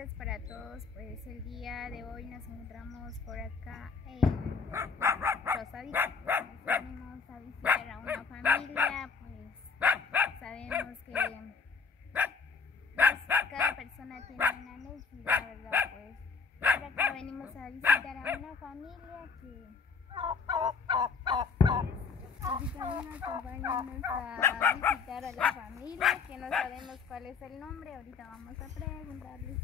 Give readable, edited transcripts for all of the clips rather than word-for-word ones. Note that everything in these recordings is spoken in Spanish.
tardes para todos. Pues el día de hoy nos encontramos por acá en Rosavita. Venimos a visitar a una familia. Pues sabemos que cada persona tiene una necesidad, ¿verdad? Pues por acá venimos a visitar a una familia que ahorita nos acompañan a visitar a la familia, que no sabemos cuál es el nombre. Ahorita vamos a preguntarles.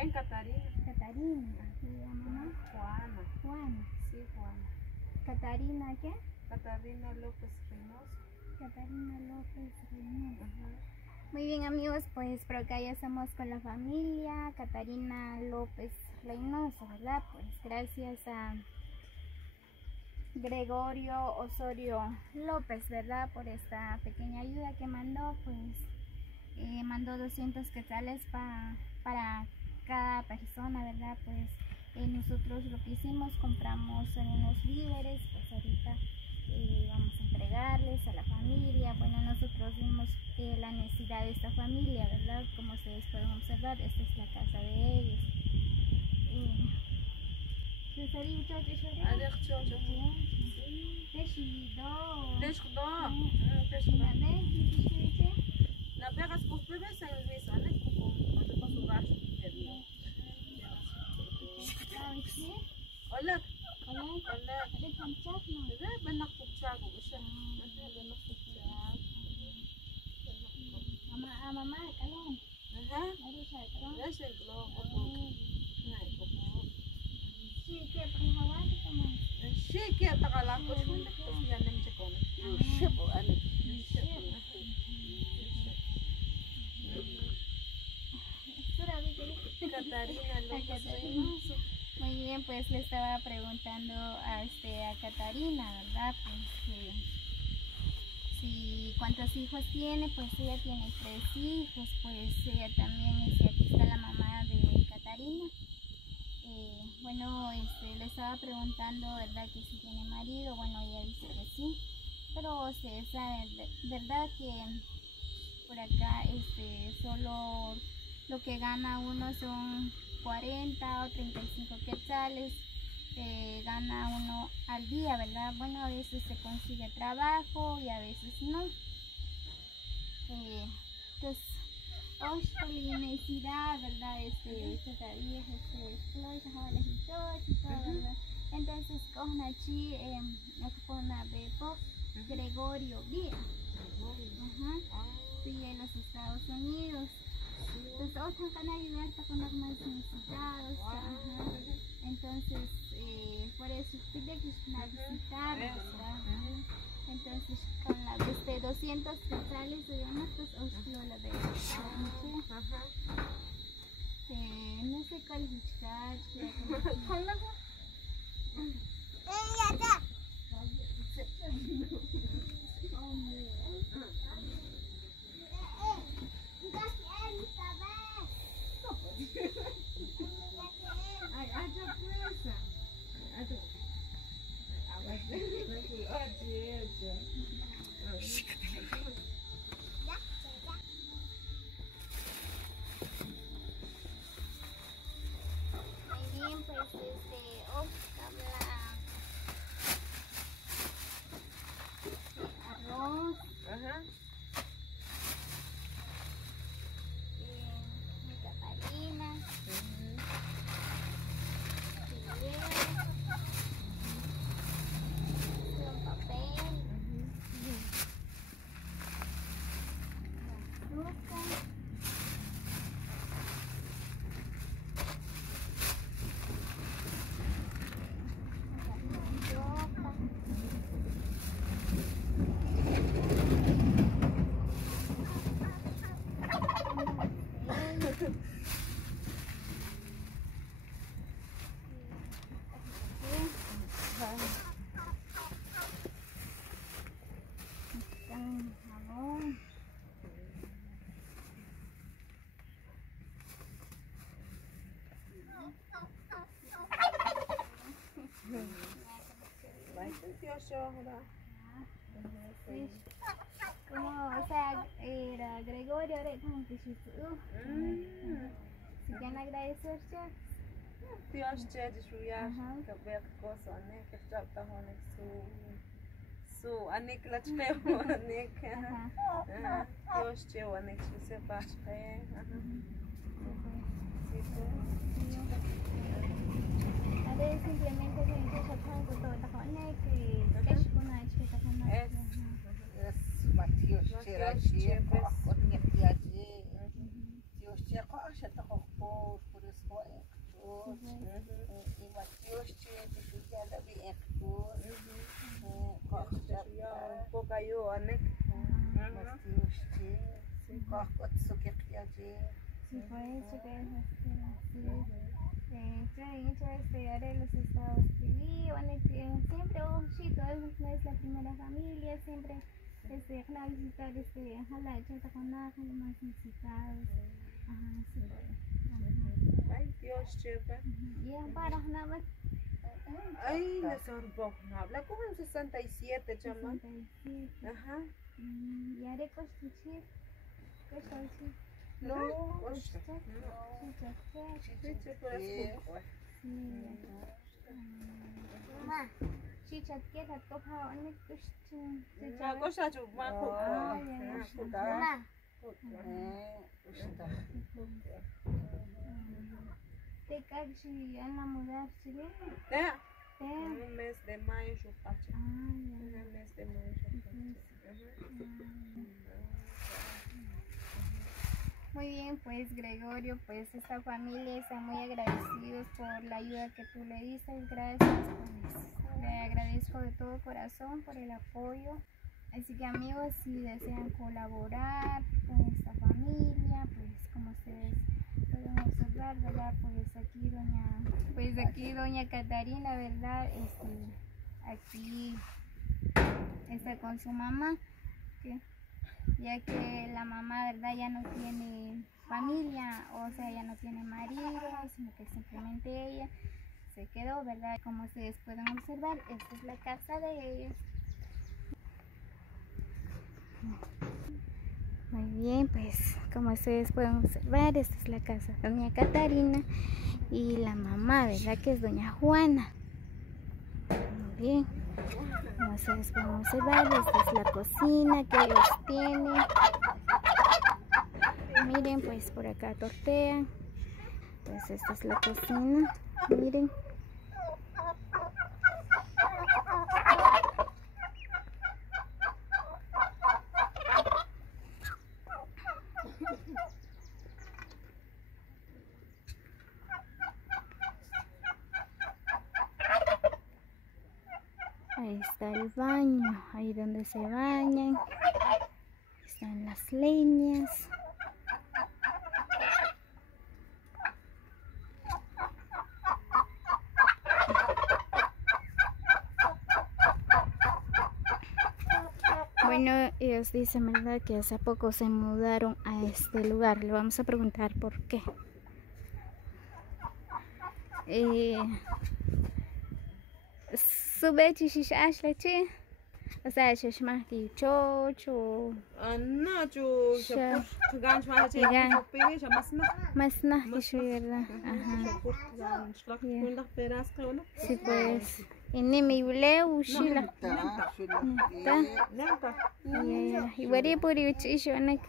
En Catarina. Catarina. ¿Y la mamá? Juana. Juana. Sí, Juana. ¿Catarina qué? Catarina López Reynoso. Catarina López Reynoso. Ajá. Muy bien, amigos, pues por acá ya estamos con la familia Catarina López Reynoso, ¿verdad? Pues gracias a Gregorio Osorio López, ¿verdad? Por esta pequeña ayuda que mandó. Pues mandó 200 quetzales para cada persona, ¿verdad? Pues nosotros lo que hicimos, compramos unos víveres. Pues ahorita vamos a entregarles a la familia. Bueno, nosotros vimos la necesidad de esta familia, ¿verdad? Como ustedes pueden observar, esta es la casa de ellos. Mamá, kalong. Catarina López Reynoso. Muy bien, pues le estaba preguntando a Catarina, ¿verdad? Pues cuántos hijos tiene. Pues ella tiene 3 hijos. Pues ella también aquí está la mamá de Catarina. Bueno, le estaba preguntando, ¿verdad? Que si tiene marido. Bueno, ella dice que sí, pero ustedes saben, ¿verdad? Que por acá solo lo que gana uno son 40 o 35 quetzales. Gana uno al día, ¿verdad? Bueno, a veces se consigue trabajo y a veces no. Entonces, la necesidad, ¿verdad? Todavía y todo, ¿verdad? Entonces, con aquí, con Gregorio Vía. Sí, en los Estados Unidos. Entonces, otros van a ayudar con los más necesitados. Entonces, por eso pide que visitar, ¿verdad? Entonces, con la 200 quetzales de nosotros, la de no sé cuál arroz, Dios yo, Sí. Como, o sea, era Gregorio, ahora como que si quieren agradecer, chef. Dios che de shuya Ajá. que vea cosa ne que chapta honek su anik la chpeo anik Ajá. Dios che anik su se paspe A ver, simplemente que yo sacan con todo tajones que es una chica con es Matios Cherachi, Cornetiachi, Tios Checos, Etacopos, por isso Hector, e Matios Cherachi, Jalabi Hector, poca yo anik Matios Cherachi, Corcot Sukiachi. Sí, por eso que es estoy haré los estados civil, siempre, ojito, no es la primera familia, siempre van a visitar ojalá echar con nada, con los más necesitados. Ajá, sí, ay Dios che y es para nada más. ay la sorbo habla como en 67 chama 67. ajá Y haré construir. no Chichat que la coja una ma cosa chu ma ko te casi en la mujer chile. un mes de mayo yo pacha un mes de mayo Muy bien, pues Gregorio, pues esta familia está muy agradecidos por la ayuda que tú le diste, gracias, pues le agradezco de todo corazón por el apoyo. Así que amigos, si desean colaborar con esta familia, pues como ustedes pueden observar, ¿verdad? Pues aquí doña Catarina, ¿verdad? Aquí está con su mamá, ¿sí? Ya que la mamá, ¿verdad? Ya no tiene familia, o sea, ya no tiene marido, sino que simplemente ella se quedó, ¿verdad? Como ustedes pueden observar, esta es la casa de ellos. Muy bien, pues como ustedes pueden observar, esta es la casa de doña Catarina y la mamá, ¿verdad? Que es doña Juana. Muy bien, como ustedes pueden observar, esta es la cocina que ellos tienen. Miren, pues por acá tortean. Pues esta es la cocina, miren. Ahí está el baño, ahí donde se bañan. Están las leñas. Bueno, ellos dicen, ¿verdad?, que hace poco se mudaron a este lugar. Le vamos a preguntar por qué. Sube chichichache, o sea, chishmati chocho. no chu gan chma che Gan. pere ja masna Más nada, ¿verdad? Ajá. gan shlak kundak peras krona Sí, pues. Y ni mi bleu, shila. nenta Y wari puri chisho, anak.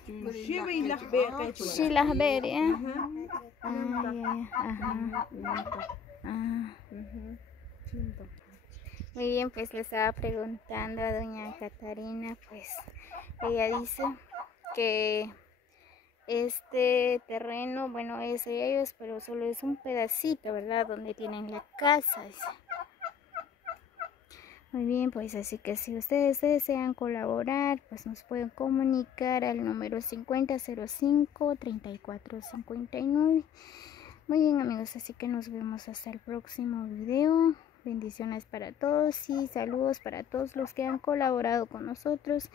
shibe ilak be ka chu Shila beri, ¿eh? Ajá. Muy bien, pues le estaba preguntando a doña Catarina, pues ella dice que este terreno, bueno, es de ellos, pero solo es un pedacito, ¿verdad? Donde tienen la casa. Dice. Muy bien, pues así que si ustedes desean colaborar, pues nos pueden comunicar al número 5005-3459. Muy bien amigos, así que nos vemos hasta el próximo video. Bendiciones para todos y saludos para todos los que han colaborado con nosotros.